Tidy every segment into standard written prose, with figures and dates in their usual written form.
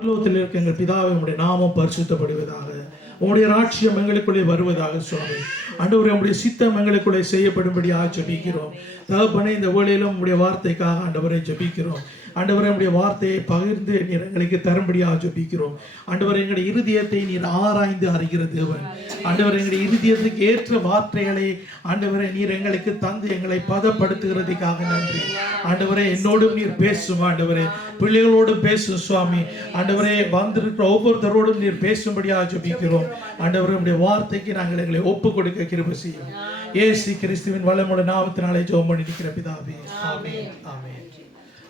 பரலோகத்தில் இருக்க எங்கள் பிதாவே, உம்முடைய நாமம் பரிசுத்தப்படுவதாக, உம்முடைய ராட்சியம் எங்களுக்குள்ளே வருவதாக சுவாமி. ஆண்டவரே, உம்முடைய சித்தம் எங்களுக்குள்ளே செய்யப்படும்படியாக ஜெபிக்கிறோம். தகப்பனே, இந்த வேளையிலும் உம்முடைய வார்த்தைக்காக ஆண்டவரை ஜெபிக்கிறோம். ஆண்டவரே, உம்முடைய வார்த்தையை பகிர்ந்து நீர் எங்களுக்கு தரும்படியாக ஜெபிக்கிறோம். ஆண்டவரே, எங்களுடைய இருதயத்தை நீர் ஆராய்ந்து அறிகிற தேவன். ஆண்டவரே, எங்களுடைய இருதயத்துக்கு ஏற்ற வார்த்தைகளை ஆண்டவரே நீர் எங்களுக்கு தந்து எங்களை பதப்படுத்துகிறதுக்காக நன்றி. ஆண்டவரே, என்னோடும் நீர் பேசும். ஆண்டவரே, பிள்ளைகளோடும் பேசும் சுவாமி. ஆண்டவரே, வந்திருக்கிற ஒவ்வொருத்தரோடும் நீர் பேசும்படியாக ஜெபிக்கிறோம். ஆண்டவரே, உம்முடைய வார்த்தைக்கு நாங்கள் எங்களை ஒப்பு கொடுக்க கிருபை செய்யும். இயேசு கிறிஸ்துவின் வல்லமுள்ள நாமத்தினாலே ஜெபம் பண்ணி இருக்கிற பிதாவே, ஆமென், ஆமென்.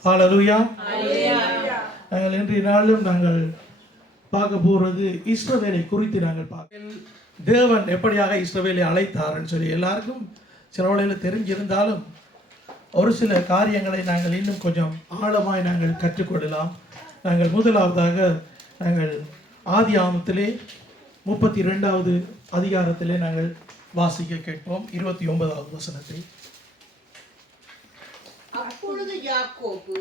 ஹல்லேலூயா. நாங்கள் இன்றைய நாளிலும் நாங்கள் பார்க்க போறது இஸ்ரவேலை குறித்து. நாங்கள் தேவன் எப்படியாக இஸ்ரவேலை அழைத்தார்னு சொல்லி எல்லாருக்கும் சில வேளையில் தெரிஞ்சிருந்தாலும் ஒரு சில காரியங்களை நாங்கள் இன்னும் கொஞ்சம் ஆழமாய் நாங்கள் கற்றுக்கொள்ளலாம். நாங்கள் முதலாவதாக நாங்கள் ஆதியாகமத்திலே 32வது அதிகாரத்திலே நாங்கள் வாசிக்க கேட்போம். 29வது வசனத்தை. அப்பொழுது யாக்கோபு,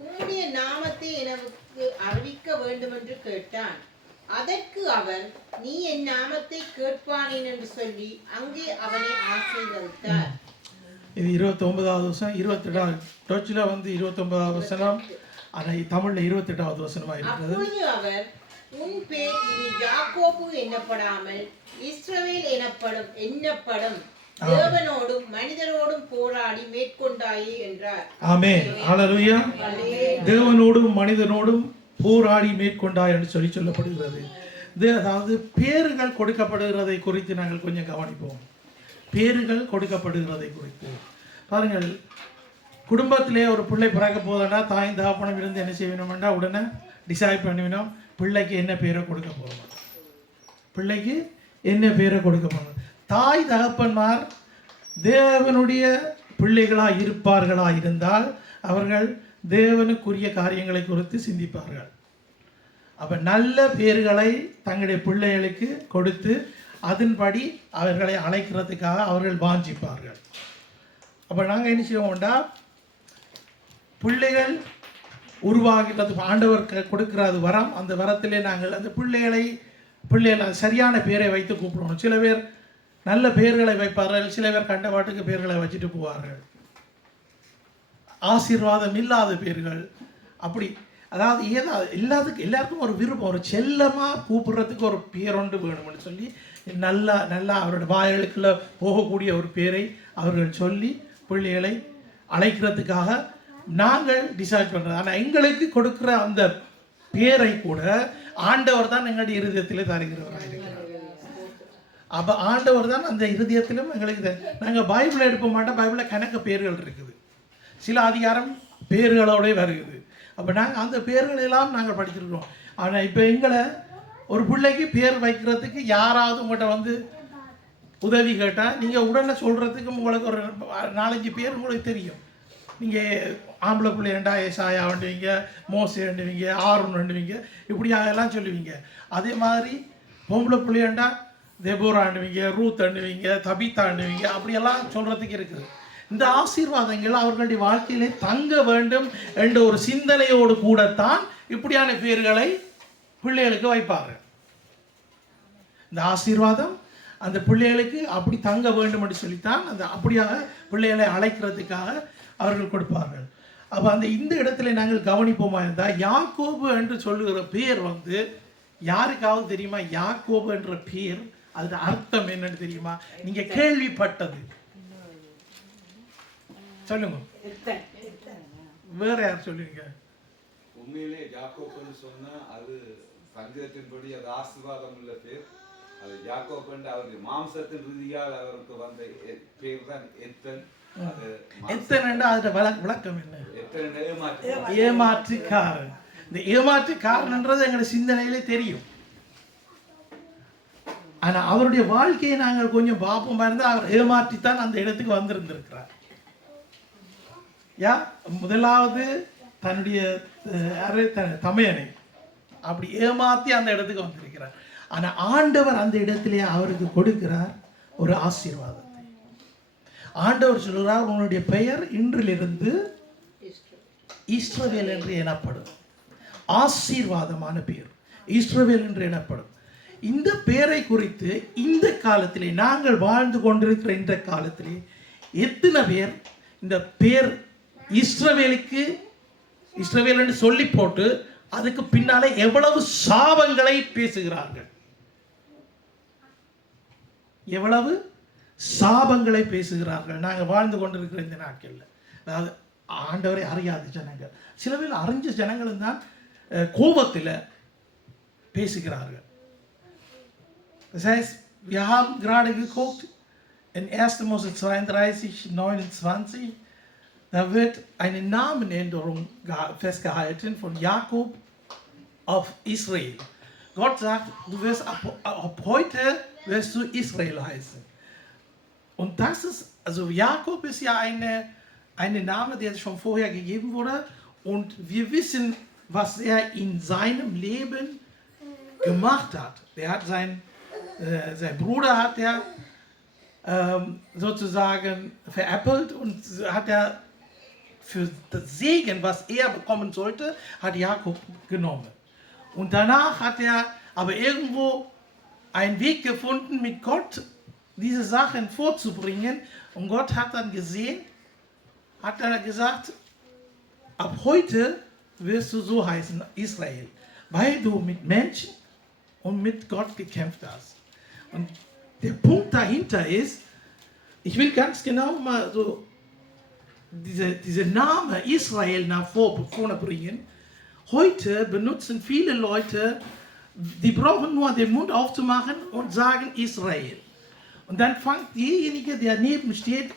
உம்முடைய நாமத்தை எனக்கு அறிவிக்க வேண்டும் என்று கேட்டான். அதற்கு அவர், நீ என் நாமத்தை கேட்பானேன் என்று சொல்லி அங்கே அவனை ஆசீர்வதித்தார். இது 29வது வசனம். 28 டோச்சில 29வது வசனம், ஆனால் தமிழ்ல 28வது வசனமாக இருக்கிறது. அப்பொழுது அவர், உன் பேர் இனி யாக்கோபு என்னப்படாமல் இஸ்ரவேல் என்னப்படும், தேவனோடும் மனிதரோடும் போராடி மேற்கொண்டாயே என்றார். ஆமென், ஹல்லேலூயா. தேவனோடும் மனிதனோடும் போராடி மேற்கொண்டாய் என்று சொல்லப்படுகிறது. அதாவது பேறுகள் கொடுக்கப்படுகிறதை குறித்து நாங்கள் கொஞ்சம் கவனிப்போம். பேறுகள் கொடுக்கப்படுகிறதை குறித்து பாருங்கள். குடும்பத்திலே ஒரு பிள்ளை பிறக்க போதுன்னா தாய் தகப்பனம் இருந்து என்ன செய்யணும்னா உடனே டிசைட் பண்ணிவினோம், பிள்ளைக்கு என்ன பேரை கொடுக்க போகிறோம், பிள்ளைக்கு என்ன பேரை கொடுக்க போகிறோம். தாய் தகப்பன்மார் தேவனுடைய பிள்ளைகளாக இருப்பார்களா இருந்தால் அவர்கள் தேவனுக்குரிய காரியங்களை குறித்து சிந்திப்பார்கள். அப்போ நல்ல பேர்களை தங்களுடைய பிள்ளைகளுக்கு கொடுத்து அதன்படி அவர்களை அழைக்கிறதுக்காக அவர்கள் வாஞ்சிப்பார்கள். அப்போ நாங்கள் என்ன செய்வோம்டா, பிள்ளைகள் உருவாகிறது ஆண்டவர் கொடுக்கிறது வரம். அந்த வரத்திலே நாங்கள் அந்த பிள்ளைகளை சரியான பேரை வைத்து கூப்பிடுவோம். சில பேர் நல்ல பேர்களை வைப்பார்கள், சில பேர் கண்ட பாட்டுக்கு பேர்களை வச்சுட்டு போவார்கள். ஆசீர்வாதம் இல்லாத பேர்கள் அப்படி. அதாவது எல்லாருக்கும் ஒரு விருப்பம், ஒரு செல்லமாக கூப்பிடுறதுக்கு ஒரு பேர் ஒன்று வேணும்னு சொல்லி நல்லா அவரோட வாய்களுக்குள்ள போகக்கூடிய ஒரு பேரை அவர்கள் சொல்லி பிள்ளைகளை அழைக்கிறதுக்காக நாங்கள் டிசைட் பண்ணுறது. ஆனால் எங்களுக்கு கொடுக்குற அந்த பேரை கூட ஆண்டவர் தான் எங்களுடைய இருதயத்திலே தருகிறவராக இருக்கிறார். அப்போ ஆண்டவர் தான் அந்த இருதயத்திலும் எங்களுக்கு. நாங்கள் பைபிளை எடுப்ப மாட்டோம். பைபிளில் கணக்கு பேர்கள் இருக்குது, சில அதிகாரம் பேர்களோட வருகிறது. அப்போ நாங்கள் அந்த பேர்களெல்லாம் நாங்கள் படிச்சிருக்கிறோம். ஆனால் இப்போ எங்களை ஒரு பிள்ளைக்கு பேர் வைக்கிறதுக்கு யாராவது உங்கள்கிட்ட வந்து உதவி கேட்டால் நீங்கள் உடனே சொல்கிறதுக்கு உங்களுக்கு ஒரு 4-5 பேர் உங்களுக்கு தெரியும். நீங்கள் ஆம்பளை பிள்ளை ஏண்டா ஏசாயா வேண்டுவீங்க, மோசே வேண்டுவீங்க, ஆரோன் வேண்டுவீங்க, இப்படியாக எல்லாம் சொல்லுவீங்க. அதே மாதிரி பொம்பளை பிள்ளையாண்டா தெபோரா ஆண்டுவீங்க, ரூத் ஆண்டுவீங்க, தபித்தா ஆண்டுவீங்க, அப்படியெல்லாம் சொல்கிறதுக்கு இருக்குது. இந்த ஆசீர்வாதங்கள் அவர்களுடைய வாழ்க்கையிலே தங்க வேண்டும் என்ற ஒரு சிந்தனையோடு கூடத்தான் இப்படியான பேர்களை பிள்ளைகளுக்கு வைப்பார்கள். இந்த ஆசீர்வாதம் அந்த பிள்ளைகளுக்கு அப்படி தங்க வேண்டும் என்று சொல்லித்தான் அந்த அப்படியாக பிள்ளைகளை அழைக்கிறதுக்காக அவர்கள் கொடுப்பார்கள். அப்போ இந்த இடத்துல நாங்கள் கவனிப்போமா இருந்தால், யாக்கோபு என்று சொல்லுகிற பேர் வந்து யாருக்காவது தெரியுமா? யாக்கோபு என்ற பேர் அது அர்த்தம் என்னன்னு தெரியுமா? நீங்க கேள்விப்பட்டது சொல்லுங்க. வேற யார் சொல்லுவீங்க? உண்மையிலே யாக்கோபுன்னு சொன்னா அது சங்கீதத்தின்படி அது ஆசீர்வாதம் உள்ள பேர். அது யாக்கோபு என்று அவருடைய மாம்சத்தின் ரீதியாக அவருக்கு வந்த பேர் தான் எத்தன். விளக்கம் என்ன? ஏமாற்றுக்காரன். இந்த ஏமாற்றுக்காரன்ன்றது எங்களுடைய சிந்தனையிலே தெரியும். ஆனா அவருடைய வாழ்க்கையை நாங்கள் கொஞ்சம் பாப்போமா இருந்தால் அவர் ஏமாற்றித்தான் அந்த இடத்துக்கு வந்திருந்திருக்கிறார். முதலாவது தன்னுடைய தமையனை அப்படி ஏமாற்றி அந்த இடத்துக்கு வந்திருக்கிறார். ஆனா ஆண்டவர் அந்த இடத்திலே அவருக்கு கொடுக்கிறார் ஒரு ஆசீர்வாதத்தை. ஆண்டவர் சொல்கிறார், உன்னுடைய பெயர் இன்றிலிருந்து இஸ்ரவேல் என்று எனப்படும். ஆசீர்வாதமான பேர், இஸ்ரவேல் என்று எனப்படும். இந்த பேரை குறித்து இந்த காலத்திலே, நாங்கள் வாழ்ந்து கொண்டிருக்கிற இந்த காலத்திலே எத்தனை பேர் இந்த பேர் இஸ்ரவேலுக்கு, இஸ்ரவேல் என்று சொல்லி போட்டு அதுக்கு பின்னாலே எவ்வளவு சாபங்களை பேசுகிறார்கள், எவ்வளவு சாபங்களை பேசுகிறார்கள் நாங்கள் வாழ்ந்து கொண்டிருக்கிற இந்த நாட்களில். அதாவது ஆண்டவரை அறியாத ஜனங்கள், சில பேர் அறிஞ்ச ஜனங்களும் தான் கோபத்தில் பேசுகிறார்கள். Das heißt, wir haben gerade geguckt in 1. Mose 32, 29, da wird eine Namenänderung festgehalten von Jakob auf Israel. Gott sagt, du wirst ab heute wirst du Israel heißen. Und das ist, also Jakob ist ja eine Name, der schon vorher gegeben wurde, und wir wissen, was er in seinem Leben gemacht hat. Der hat sein Bruder hat er sozusagen veräppelt, und hat er für das Segen, was er bekommen sollte, hat Jakob genommen. Und danach hat er aber irgendwo einen Weg gefunden, mit Gott diese Sachen vorzubringen. Und Gott hat dann gesehen, hat er gesagt, ab heute wirst du so heißen, Israel, weil du mit Menschen und mit Gott gekämpft hast. Und der Punkt dahinter ist, ich will ganz genau mal so diese Name Israel nach vorne bringen. Heute benutzen viele Leute, die brauchen nur den Mund aufzumachen und sagen Israel. Und dann fängt derjenige, der neben steht,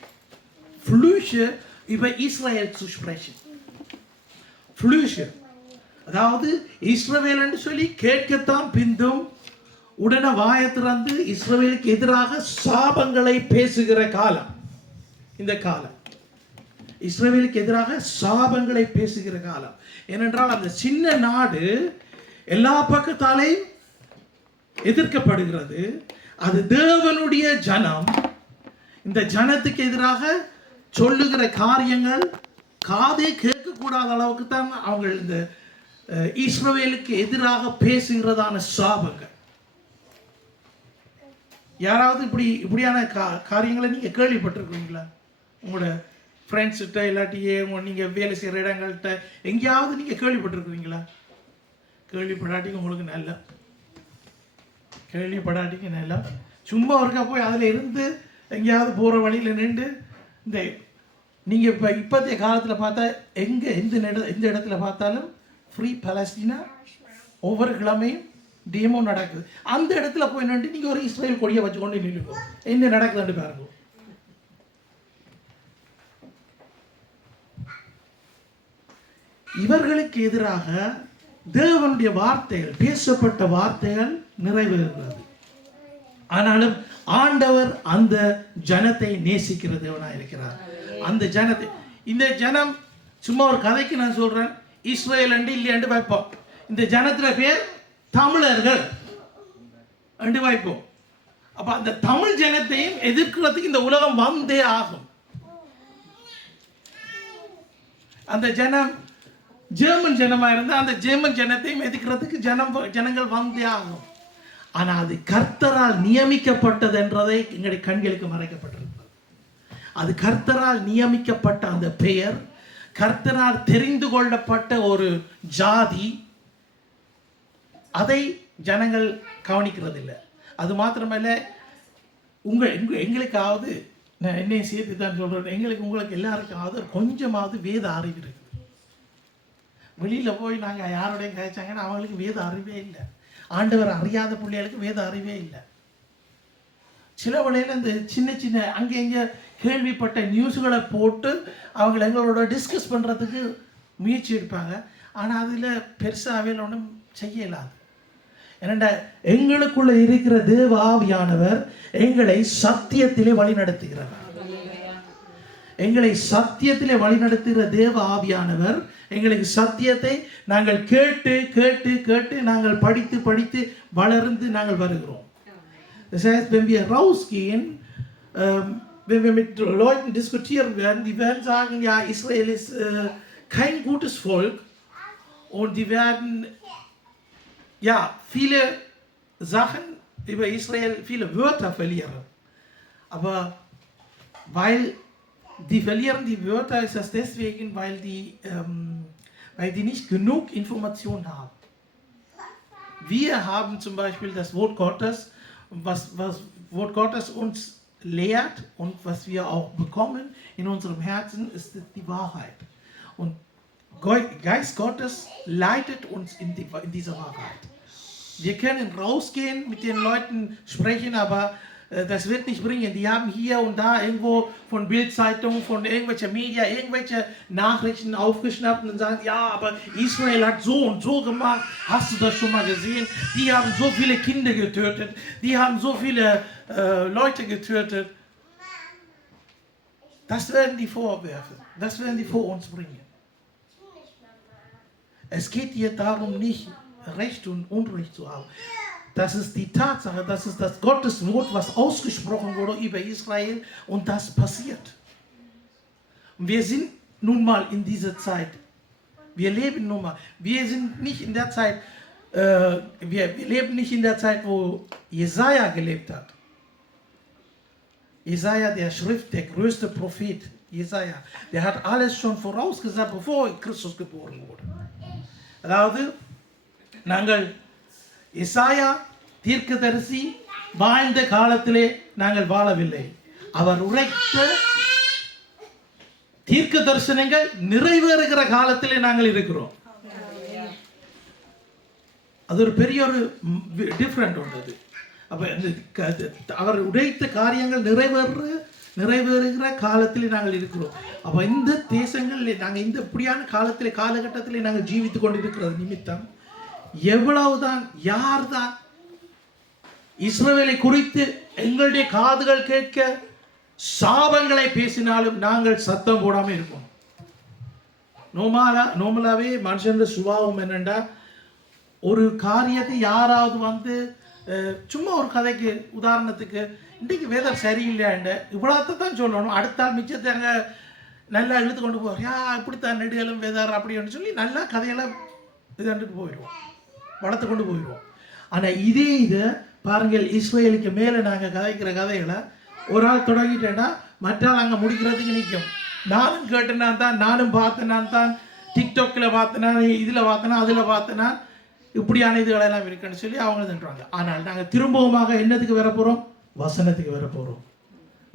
Flüche über Israel zu sprechen. Flüche. அதாவது இஸ்ரவேல் என்று சொல்லி கேட்கத்தான் பிந்தும் உடனே வாயை திறந்து இஸ்ரவேலுக்கு எதிராக சாபங்களை பேசுகிற காலம் இந்த காலம். இஸ்ரவேலுக்கு எதிராக சாபங்களை பேசுகிற காலம். ஏனென்றால் அந்த சின்ன நாடு எல்லா பக்கத்தாலேயும் எதிர்க்கப்படுகிறது. அது தேவனுடைய ஜனம். இந்த ஜனத்துக்கு எதிராக சொல்லுகிற காரியங்கள் காதே கேட்கக்கூடாத அளவுக்கு தான் அவங்க இந்த இஸ்ரவேலுக்கு எதிராக பேசுகிறதான சாபங்கள். யாராவது இப்படியான காரியங்களை நீங்கள் கேள்விப்பட்டிருக்கீங்களா? உங்களோட ஃப்ரெண்ட்ஸ்கிட்ட இல்லாட்டியே நீங்கள் வேலை செய்கிற இடங்கள்கிட்ட எங்கேயாவது நீங்கள் கேள்விப்பட்டிருக்கிறீங்களா? கேள்விப்படாட்டிக்கு உங்களுக்கு நல்லா, கேள்விப்படாட்டிக்கு நல்லா. சும்மா ஒருக்கா போய் அதில் இருந்து எங்கேயாவது போகிற வழியில் நின்று இந்த நீங்கள் இப்போதைய காலத்தில் பார்த்தா எந்த இடத்துல பார்த்தாலும் ஃப்ரீ பலஸ்தீனா ஒவ்வொரு கிழமையும் டேமோ நடக்குது. அந்த இடத்துல போய் நின்று நீங்கள் ஒரு இஸ்ரேல் கொடியை வச்சுக்கொண்டு நில்லுங்க, என்ன நடக்குதுன்னு பாருங்க. இவர்களுக்கு எதிராக தேவனுடைய வார்த்தைகள், பேசப்பட்ட வார்த்தைகள் நிறைவேறுகிறது. ஆனாலும் ஆண்டவர் அந்த ஜனத்தை நேசிக்கிற தேவனாக இருக்கிறார். அந்த ஜனத்தை, இந்த ஜனம் சும்மா ஒரு கதைக்கு நான் சொல்றேன், இஸ்ரேல் அண்டு இல்லையாண்டு வைப்போம். இந்த ஜனத்துல பேர் தமிழர்கள் அண்டு வைப்போம். அப்ப அந்த தமிழ் ஜனத்தையும் எதிர்க்கிறதுக்கு இந்த உலகம் வந்தே ஆகும். அந்த ஜனம் ஜெர்மன் ஜனமா இருந்தா அந்த ஜெர்மன் ஜனத்தையும் எதிர்க்கிறதுக்கு ஜனங்கள் வந்தே ஆகும். ஆனா அது கர்த்தரால் நியமிக்கப்பட்டது என்றதை எங்களுடைய கண்களுக்கு மறைக்கப்பட்டிருக்கிறது. அது கர்த்தரால் நியமிக்கப்பட்ட அந்த பெயர், கர்த்தரால் தெரிந்து கொள்ளப்பட்ட ஒரு ஜாதி, அதை ஜனங்கள் கவனிக்கிறது இல்லை. அது மாத்திரமல்ல, எங்களுக்காவது என்னையும் சேர்த்து தான் சொல்கிறேன், உங்களுக்கு எல்லாருக்காவது கொஞ்சமாவது வேத அறிவு இருக்குது. வெளியில் போய் நாங்கள் யாரோடையும் கழிச்சாங்கன்னா அவங்களுக்கு வேத அறிவே இல்லை. ஆண்டவர் அறியாத பிள்ளைகளுக்கு வேத அறிவே இல்லை. சில வழியில் இந்த சின்ன சின்ன அங்கே இங்கே கேள்விப்பட்ட நியூஸுகளை போட்டு அவங்களை எங்களோட டிஸ்கஸ் பண்ணுறதுக்கு முயற்சி எடுப்பாங்க. ஆனால் அதில் பெருசாகவே ஒன்றும் செய்யலாது. ஏனென்றால் எங்களுக்குள்ள இருக்கிற தேவ ஆவியானவர் எங்களை சத்தியத்திலே வழி நடத்துகிறார். எங்களை சத்தியத்திலே வழி நடத்துகிற தேவ ஆவியானவர் எங்களுக்கு சத்தியத்தை நாங்கள் கேட்டு கேட்டு கேட்டு நாங்கள் படித்து படித்து வளர்ந்து நாங்கள் வருகிறோம். Das heißt, wenn wir rausgehen, wenn wir mit Leuten diskutieren werden, die werden sagen, ja, Israel ist kein gutes Volk und die werden ja viele Sachen über Israel, viele Wörter verlieren. Aber weil die verlieren die Wörter, ist das deswegen, weil die nicht genug Informationen haben. Wir haben zum Beispiel das Wort Gottes, was Wort Gottes uns lehrt und was wir auch bekommen in unserem Herzen, ist die Wahrheit. Und Geist Gottes leitet uns in diese Wahrheit. Wir können rausgehen, mit den Leuten sprechen, aber das wird nicht bringen. Die haben hier und da irgendwo von Bildzeitung, von irgendwelchen Medien, irgendwelche Nachrichten aufgeschnappt und sagen, ja, aber Israel hat so und so gemacht. Hast du das schon mal gesehen? Die haben so viele Kinder getötet. Die haben so viele Leute getötet. Das werden die vorwerfen. Das werden die vor uns bringen. Es geht hier darum, nicht Recht und Unrecht zu haben. Das ist die Tatsache, das ist das Gotteswort, was ausgesprochen wurde über Israel, und das passiert. Und wir sind nun mal in dieser Zeit. Wir leben nun mal. Wir sind nicht in der Zeit, wir leben nicht in der Zeit, wo Jesaja gelebt hat. Jesaja, der der größte Prophet, Jesaja, der hat alles schon vorausgesagt, bevor Christus geboren wurde. அதாவது நாங்கள் எசாயா தீர்க்கதரிசி வாழ்ந்த காலத்திலே நாங்கள் வாழவில்லை. அவர் உரைத்த தீர்க்க தரிசனங்கள் நிறைவேறுகிற காலத்திலே நாங்கள் இருக்கிறோம். அது ஒரு பெரிய ஒரு டிஃப்ரெண்ட் உள்ளது. அப்போ அவர் உரைத்த காரியங்கள் நிறைவேறுகிற காலத்திலே நாங்கள் இருக்கிறோம். அப்போ இந்த தேசங்களில் நாங்கள் இந்த இப்படியான காலகட்டத்திலே நாங்கள் ஜீவித்து கொண்டிருக்கிறது நிமித்தம் எவ்வளவுதான் யார்தான் இஸ்ரவேலை குறித்து எங்களுடைய காதுகள் கேட்க சாபங்களை பேசினாலும் நாங்கள் சத்தம் போடாமல் இருப்போம். நோமலாவே மனுஷன் சுபாவம் என்னென்னா, ஒரு காரியத்தை யாராவது வந்து சும்மா ஒரு கதைக்கு உதாரணத்துக்கு இன்றைக்கு வெதர் சரியில்லையாண்ட இவ்வளோத்தை தான் சொல்லணும். அடுத்தால் மிச்சத்தை அங்கே நல்லா இழுத்து கொண்டு போவோம். இப்படித்தான் நெடுகளும் வெதர் அப்படின்னு சொல்லி நல்லா கதையெல்லாம் இதுண்டுட்டு போயிடுவோம், வளர்த்து கொண்டு போயிடுவோம். ஆனால் இதை பாருங்கள், இஸ்ரேலுக்கு மேலே நாங்கள் கதைக்கிற கதைகளை ஒரு ஆள் தொடங்கிட்டேன்னா மற்றால் அங்கே முடிக்கிறதுக்கு நிற்கும். நானும் கேட்டேனா தான், நானும் பார்த்தேனான் தான், டிக்டாக்கில் பார்த்தேனா, இதில் பார்த்தேனா, அதில் பார்த்தேனா, இப்படியான இதுகளெல்லாம் இருக்குன்னு சொல்லி அவங்க திட்டுவாங்க. ஆனால் நாங்கள் திரும்பவுமாக என்னத்துக்கு வர போகிறோம்? வசனத்துக்கு வர போகிறோம்.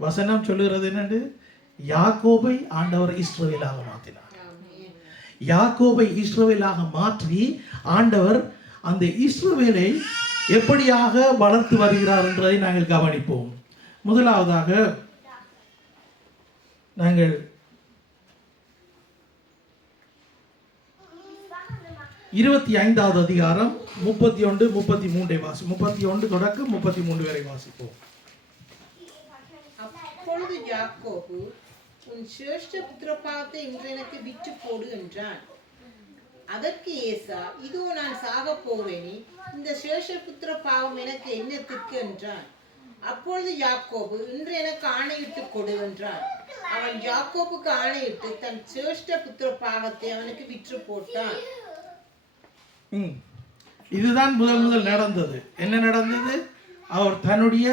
வசனம் சொல்லுகிறது என்னண்டு, யாக்கோபை ஆண்டவர் இஸ்ரவேலாக மாற்றினார். யாக்கோபை இஸ்ரவேலாக மாற்றி ஆண்டவர் அந்த இஸ்ரவேலை எப்படியாக வளர்த்து வருகிறார் என்பதை நாங்கள் கவனிப்போம். முதலாவதாக நாங்கள் 25வது அதிகாரம் 31, 33 வாசி 31 தொடக்கம் 33 வரை வாசிப்போம். அப்பொழுது யாக்கோபு, உன் சிரேஷ்ட புத்திரபாவத்தை இன்று எனக்கு விற்று போடு என்றான். அதற்கு ஏசா, இதோ நான் சாக போவேனே, இந்த சிரேஷ்ட புத்திர பாவம் எனக்கு என்னத்திற்கு என்றான். அப்பொழுது யாக்கோபு, இன்று எனக்கு ஆணையிட்டு கொடு என்றான். அவன் யாக்கோபுக்கு ஆணையிட்டு தன் சிரேஷ்ட புத்திர பாவத்தை அவனுக்கு விற்று போட்டான். இதுதான் முதல் நடந்தது. என்ன நடந்தது? அவர் தன்னுடைய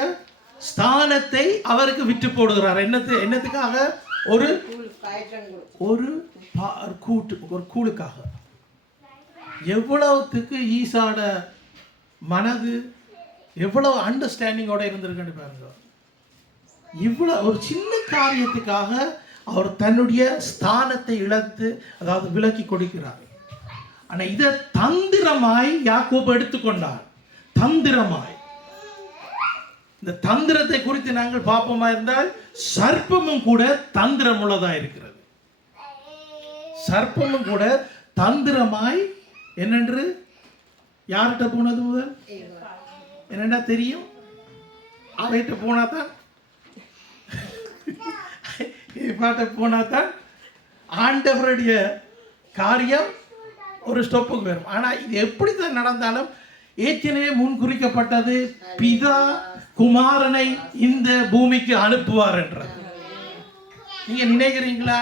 ஸ்தானத்தை அவருக்கு விற்று போடுகிறார். என்னத்துக்காக? ஒரு கூழுக்காக. எவ்வளவுத்துக்கு ஈசாட மனது எவ்வளவு அண்டர்ஸ்டாண்டிங்கோட இருந்திருக்குன்னு பாருங்க. இவ்வளவு ஒரு சின்ன காரியத்துக்காக அவர் தன்னுடைய ஸ்தானத்தை இழந்து, அதாவது விலக்கி கொடுக்கிறார். ஆனால் இதை தந்திரமாய் யாக்கோபு எடுத்துக்கொண்டார். தந்திரமாய். இந்த தந்திரத்தை குறித்து நாங்கள் பார்ப்போமா இருந்தால், சர்ப்பமும் கூட தந்திரம் உள்ளதா இருக்கிறது. சர்ப்பமும் கூட தந்திரமாய் என்னென்று யார்கிட்ட போனது? முதல் என்னென்னா தெரியும், அவர்கிட்ட போனாதான், போனாதான் ஆண்டவருடைய காரியம் ஒரு ஸ்டெப்புக்கு வரும். ஆனால் இது எப்படி தான் நடந்தாலும் ஏற்கனவே முன் குறிக்கப்பட்டது, பிதா குமாரனை இந்த பூமிக்கு அனுப்புவார் என்றது. நீங்க நினைக்கிறீங்களா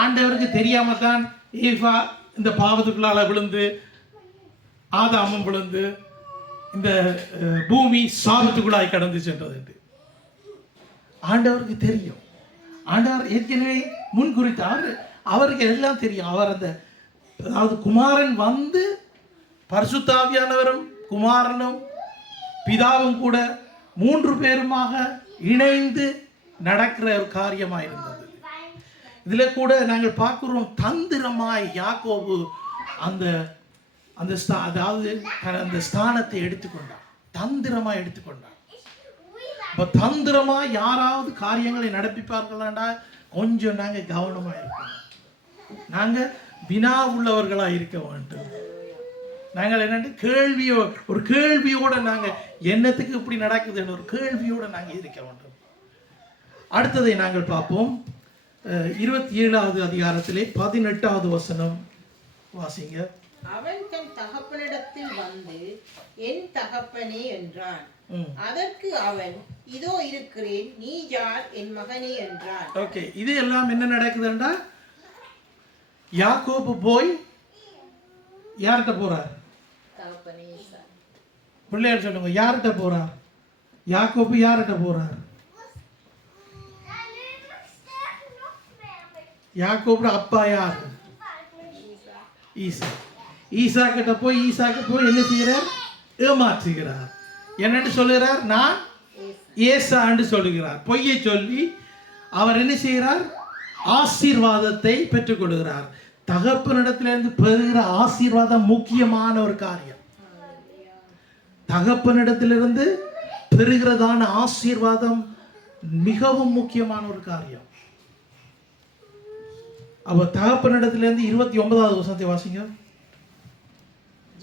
ஆண்டவருக்கு தெரியாம தான் ஈவா இந்த பாவத்துக்குள்ளால விழுந்து ஆதாமும் விழுந்து இந்த பூமி சாபத்துக்குள்ளாய் கடந்து சென்றது. ஆண்டவருக்கு தெரியும். ஆண்டவர் ஏற்கனவே முன்குறித்து அவருக்கு எல்லாம் தெரியும். அவர் அதாவது குமாரன் வந்து பரிசுத்தாவியானவரும் குமாரனும் பிதாவும் கூட 3 பேருமாக இணைந்து நடக்கிற ஒரு காரியமாக இருந்தது. இதில் கூட நாங்கள் பார்க்குறோம், தந்திரமாய் யாக்கோபு அதாவது அந்த ஸ்தானத்தை எடுத்துக்கொண்டார், தந்திரமாக எடுத்துக்கொண்டார். இப்போ தந்திரமாக யாராவது காரியங்களை நடப்பிப்பார்களாண்டா கொஞ்சம் நாங்கள் கவனமாக இருக்கணும். நாங்கள் வினா உள்ளவர்களாக இருக்க வேண்டும். நாங்கள் என்னென்னு ஒரு கேள்வியோடு நாங்கள் என்னத்துக்கு இப்படி நடக்குதுன்னு ஒரு கேள்வியோடு நாங்கள் இருக்க வேண்டும். அடுத்ததை நாங்கள் பார்ப்போம். 27வது அதிகாரத்திலே 18வது வசனம் வாசிங்க. அவன் தன் தகப்பனிடத்தில் வந்து என் தகப்பனே என்றான். அதற்கு அவன் இதோ இருக்கிறேன், நீ யார் என் மகனே என்றான். ஓகே, இது எல்லாம் என்ன நடக்குதுன்னா யாக்கோபு போய் யார்கிட்ட போறார்? பிள்ளையார் சொல்லுங்க, யார்கிட்ட போறார்? யாக்கோபு யார்கிட்ட போறார்? யாக்கோபு அப்பா யார்? ஈசா. ஈசா கிட்ட போய் என்ன செய்கிறார்? ஏமாற்றுகிறார். என்னன்னு சொல்லுகிறார்? நான் ஏசான்னு சொல்லுகிறார். பொய்யை சொல்லி அவர் என்ன செய்கிறார்? ஆசீர்வாதத்தை பெற்றுக்கொள்கிறார். தகப்பனிடத்திலிருந்து பெறுகிற ஆசீர்வாதம் முக்கியமான ஒரு காரியம். தகப்பனிடத்திலிருந்து பெறுகிறதான ஆசீர்வாதம் மிகவும் முக்கியமான ஒரு காரியம். அவர் தகப்பனிடத்திலிருந்து 29வது வசனத்தை வாசிங்க.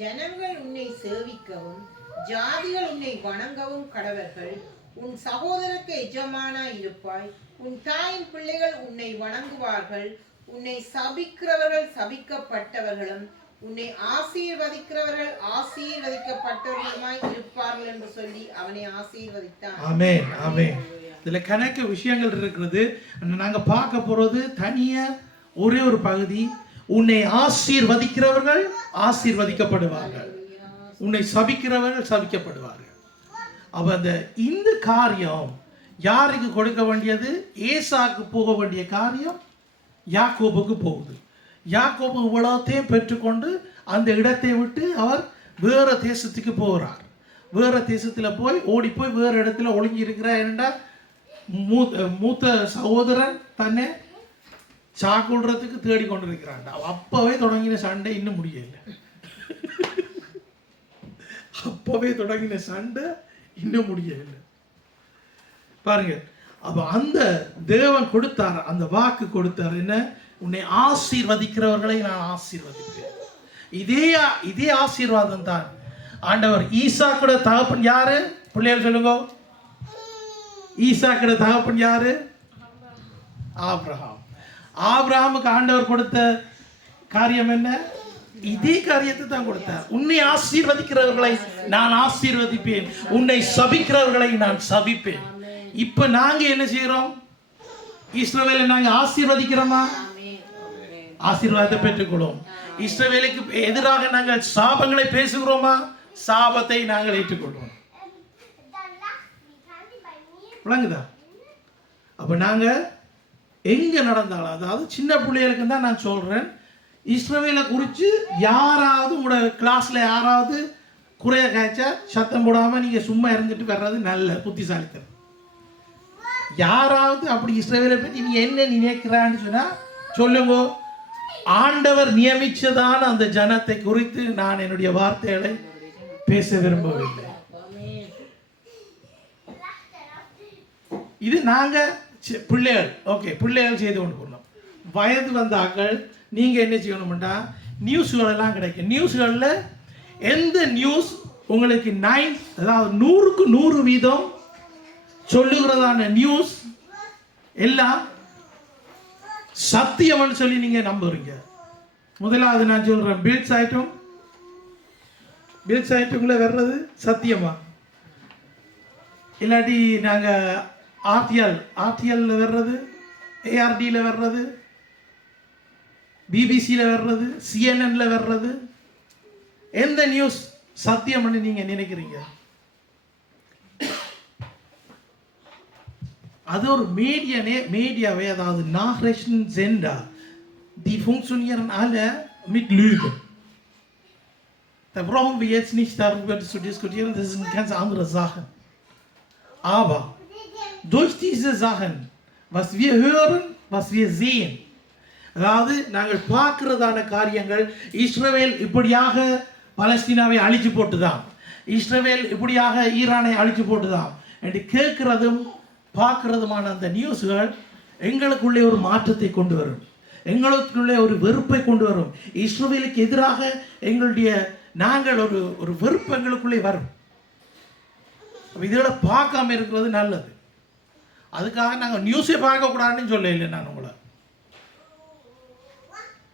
ஜனங்கள் உன்னை சேவிக்கவும் ஜாதிகள் உன்னை வணங்கவும் கடவர்கள். உன் சகோதரருக்கு எஜமானாய் இருப்பாய். உன் தாயின் பிள்ளைகள் உன்னை வணங்குவார்கள். உன்னை சபிக்கிறவர்கள் சபிக்கப்பட்டவர்களும் உன்னை ஆசீர்வதிக்கிறவர்கள் ஆசீர்வதிக்கப்பட்டவர்களுமாய் இருப்பார்கள் என்று சொல்லி அவனை ஆசீர்வதித்தான். ஆமென், ஆமென். இதுல கணக்கு விஷயங்கள் இருக்கிறது. நாங்க பார்க்க போறது தனியா ஒரே ஒரு பகுதி. உன்னை ஆசீர்வதிக்கிறவர்கள் ஆசீர்வதிக்கப்படுவார்கள், உன்னை சபிக்கிறவர்கள் சபிக்கப்படுவார்கள். அப்ப இந்த காரியம் யாருக்கு கொடுக்க வேண்டியது? ஏசாக்கு போக வேண்டிய காரியம் யாக்கோபுக்கு போகுது. யாக்கோபு இவ்வளோத்தையும் பெற்றுக்கொண்டு அந்த இடத்தை விட்டு அவர் வேற தேசத்துக்கு போகிறார். வேற தேசத்தில் போய் ஓடி போய் வேறு இடத்துல ஒழுங்கி இருக்கிறார். ஏனென்றா மூத்த சகோதரன் தன்னை சாக்குள்றதுக்கு தேடி கொண்டு இருக்கிறான். அப்பவே தொடங்கின சண்டை இன்னும் முடியல. அப்பவே தொடங்கின சண்டை இன்னும் முடியல. பாருங்க, அப்ப அந்த தேவன் கொடுத்தார், அந்த வாக்கு கொடுத்தார். என்ன? உன்னை ஆசீர்வதிக்கிறவர்களை நான் ஆசீர்வதிப்பேன். இதே ஆசீர்வாதம் தான் ஆண்டவர் ஈசாக்கோட தகப்பன் யாரு? பிள்ளைகள் சொல்லுங்க. ஈசாக்கோட தகப்பன் யாரு? ஆபிரகாம். ஆபிரகாமுக்கு ஆண்டவர் கொடுத்த காரியம் என்ன? இதே காரியத்தை தான் கொடுத்தார். உன்னை ஆசீர்வதிக்கிறவர்களை நான் ஆசீர்வதிப்பேன், உன்னை சபிக்கிறவர்களை நான் சபிப்பேன். இப்ப நாங்க என்ன செய்யறோம்? இஸ்ரவேலை நாங்க ஆசீர்வதிக்கிறோமா? ஆசீர்வாதத்தை பெற்றுக்கொள்வோம். இஸ்ரவேலுக்கு எதிராக நாங்கள் சாபங்களை பேசுகிறோமா? சாபத்தை நாங்கள் ஏற்றுக்கொள்வோம். விளங்குதா? அப்ப நாங்க எங்க நடந்தாலும், அதாவது சின்ன பிள்ளைகளுக்கு தான் நான் சொல்றேன், இஸ்ரவேலை குறித்து யாராவது உங்களோட கிளாஸ்ல யாராவது குறைய காய்ச்சா சத்தம் போடாம நீங்க சும்மா இருந்துட்டு வர்றது நல்ல புத்திசாலித்தனம். யாராவது அப்படி இஸ்ரவேலை பற்றி நீ என்ன நினைக்கிறான்னு சொன்னா சொல்லுங்க. ஆண்டவர் நியமிச்சதான அந்த ஜனத்தை குறித்து நான் என்னுடைய வார்த்தைகளை பேச விரும்பவில்லை. இது நாங்க பிள்ளைகள், ஓகே, பிள்ளைகள் செய்து கொண்டு போகணும். வயது வந்தாக்கள் நீங்க என்ன செய்யணும்டா, நியூஸ்கள் எல்லாம் கிடைக்கும். நியூஸ்களில் எந்த நியூஸ் உங்களுக்கு 9, அதாவது 100க்கு 100% சொல்லுகிறதான நியூஸ் எல்லாம் சத்தியம்னு சொல்லி நீங்க நம்புறீங்க. முதலாவது நான் சொல்றேன், பில்ஸ் ஐட்டம்ல வர்றது சத்தியமா? இல்லாட்டி நாங்க ஆர்டிஎல்ல வர்றது, ஏஆர்டியில் வர்றது பிபிசியில் வர்றது, சிஎன்என்ல வர்றது, எந்த நியூஸ் சத்தியம்னு நீங்க நினைக்கிறீங்க? அது ஒரு Mediaவே, அதாவது Nachrichtensender, die funktionieren alle mit Lügen. Da brauchen wir jetzt nicht darüber zu diskutieren, das ist eine ganz andere Sache. Aber durch diese Sachen, was wir hören, was wir sehen, அதாவது நாங்கள் பார்க்கிறதான காரியங்கள், இஸ்ரவேல் இப்படியாக பலஸ்தீனாவை அழிச்சு போட்டுதான், இஸ்ரவேல் இப்படியாக ஈரானை அழிச்சு போட்டுதான் என்று கேட்கிறதும் பார்க்கிறதுமான அந்த நியூஸ்கள் எங்களுக்குள்ளே ஒரு மாற்றத்தை கொண்டு வரும், எங்களுக்குள்ளே ஒரு வெறுப்பை கொண்டு வரும். இஸ்ரவேலுக்கு எதிராக நாங்கள் ஒரு வெறுப்பு எங்களுக்குள்ளே வரும். இதெல்லாம் பார்க்காம இருக்கிறது நல்லது. அதுக்காக நாங்கள் நியூஸை பார்க்கக்கூடாதுன்னு சொல்ல இல்லை. நான் உங்களை